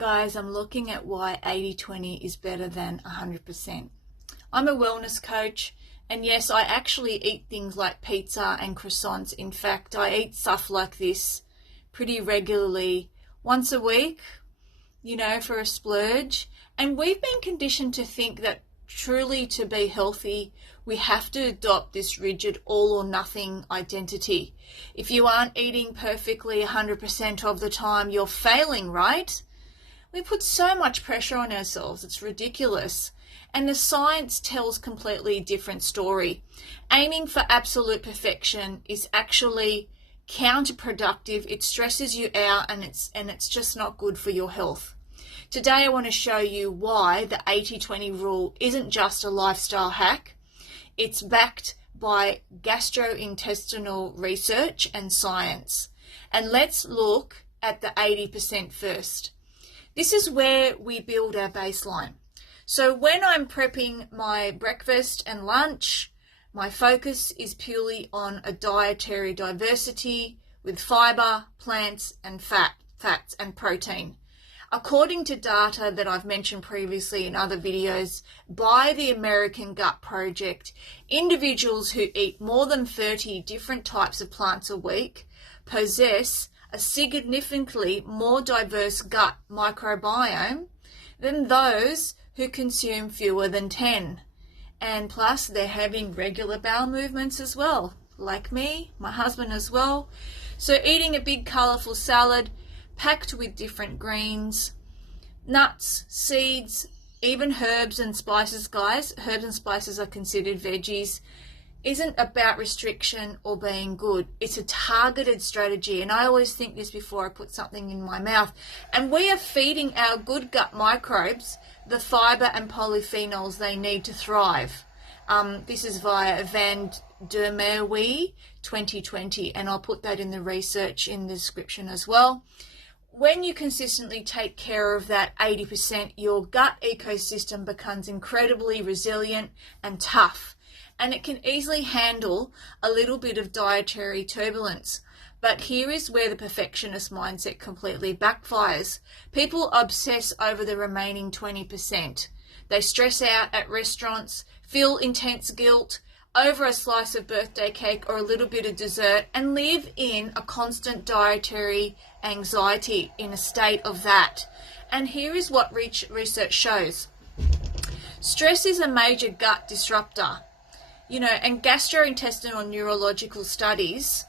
Guys, I'm looking at why 80-20 is better than 100%. I'm a wellness coach, and yes, I actually eat things like pizza and croissants. In fact, I eat stuff like this pretty regularly, once a week, for a splurge. And we've been conditioned to think that truly to be healthy, we have to adopt this rigid all or nothing identity. If you aren't eating perfectly 100% of the time, you're failing, right? We put so much pressure on ourselves, it's ridiculous. And the science tells a completely different story. Aiming for absolute perfection is actually counterproductive. It stresses you out and it's just not good for your health. Today I want to show you why the 80-20 rule isn't just a lifestyle hack. It's backed by gastrointestinal research and science. And let's look at the 80% first. This is where we build our baseline. So when I'm prepping my breakfast and lunch, my focus is purely on a dietary diversity with fiber, plants, and fats and protein. According to data that I've mentioned previously in other videos by the American Gut Project, individuals who eat more than 30 different types of plants a week possess a significantly more diverse gut microbiome than those who consume fewer than 10. And plus, they're having regular bowel movements as well, like me, my husband as well. So eating a big colourful salad packed with different greens, nuts, seeds, even herbs and spices, guys. Herbs and spices are considered veggies. Isn't about restriction or being good. It's a targeted strategy. And I always think this before I put something in my mouth. And we are feeding our good gut microbes the fiber and polyphenols they need to thrive. This is via Van der Merwe 2020. And I'll put that in the research in the description as well. When you consistently take care of that 80%, your gut ecosystem becomes incredibly resilient and tough. And it can easily handle a little bit of dietary turbulence. But here is where the perfectionist mindset completely backfires. People obsess over the remaining 20%. They stress out at restaurants, feel intense guilt over a slice of birthday cake or a little bit of dessert, and live in a constant dietary anxiety, in a state of that. And here is what research shows. Stress is a major gut disruptor. And gastrointestinal neurological studies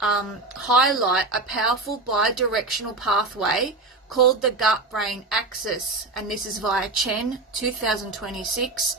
highlight a powerful bidirectional pathway called the gut-brain axis, and this is via Chen 2026.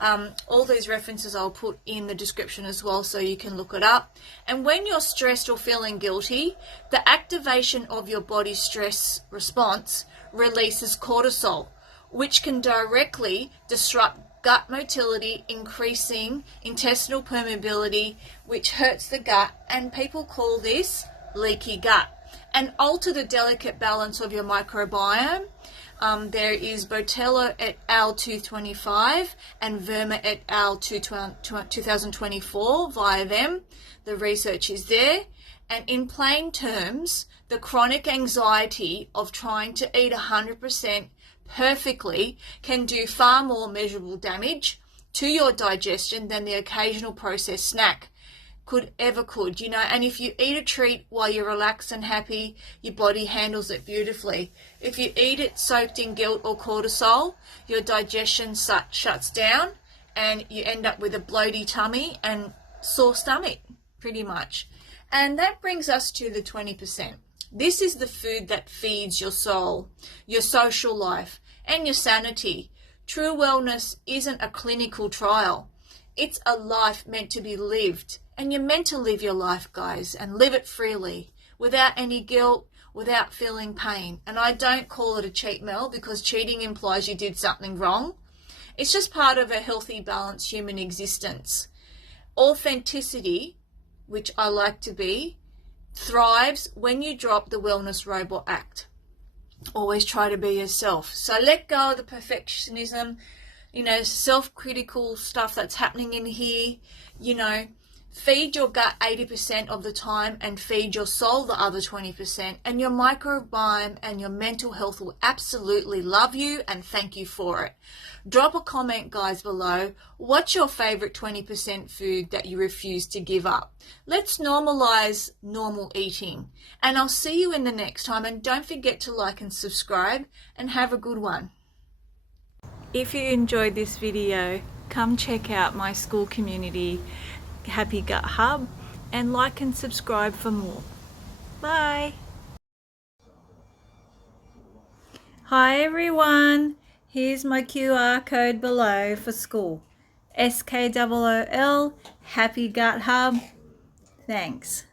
All these references I'll put in the description as well so you can look it up. And when you're stressed or feeling guilty, the activation of your body's stress response releases cortisol, which can directly disrupt gut motility, increasing intestinal permeability, which hurts the gut, and people call this leaky gut, and alter the delicate balance of your microbiome. There is Botello et al. 2025 and Verma et al. 2024 via them. The research is there. And in plain terms, the chronic anxiety of trying to eat 100% perfectly can do far more measurable damage to your digestion than the occasional processed snack could. And if you eat a treat while you're relaxed and happy, your body handles it beautifully. If you eat it soaked in guilt or cortisol, your digestion shuts down and you end up with a bloaty tummy and sore stomach, pretty much. And that brings us to the 20%. This is the food that feeds your soul, your social life, and your sanity. True wellness isn't a clinical trial. It's a life meant to be lived. And you're meant to live your life, guys, and live it freely, without any guilt, without feeling pain. And I don't call it a cheat meal because cheating implies you did something wrong. It's just part of a healthy, balanced human existence. Authenticity, which I like to be, thrives when you drop the wellness robot act. Always try to be yourself. So let go of the perfectionism, self-critical stuff that's happening in here, Feed your gut 80% of the time and feed your soul the other 20%, and your microbiome and your mental health will absolutely love you and thank you for it. Drop a comment, guys, below. What's your favorite 20% food that you refuse to give up? Let's normalize normal eating. And I'll see you in the next time. And don't forget to like and subscribe, and have a good one. If you enjoyed this video, come check out my school community, Happy Gut Hub, and like and subscribe for more. Bye. Hi everyone, here's my QR code below for school. SKOOL, Happy Gut Hub. Thanks.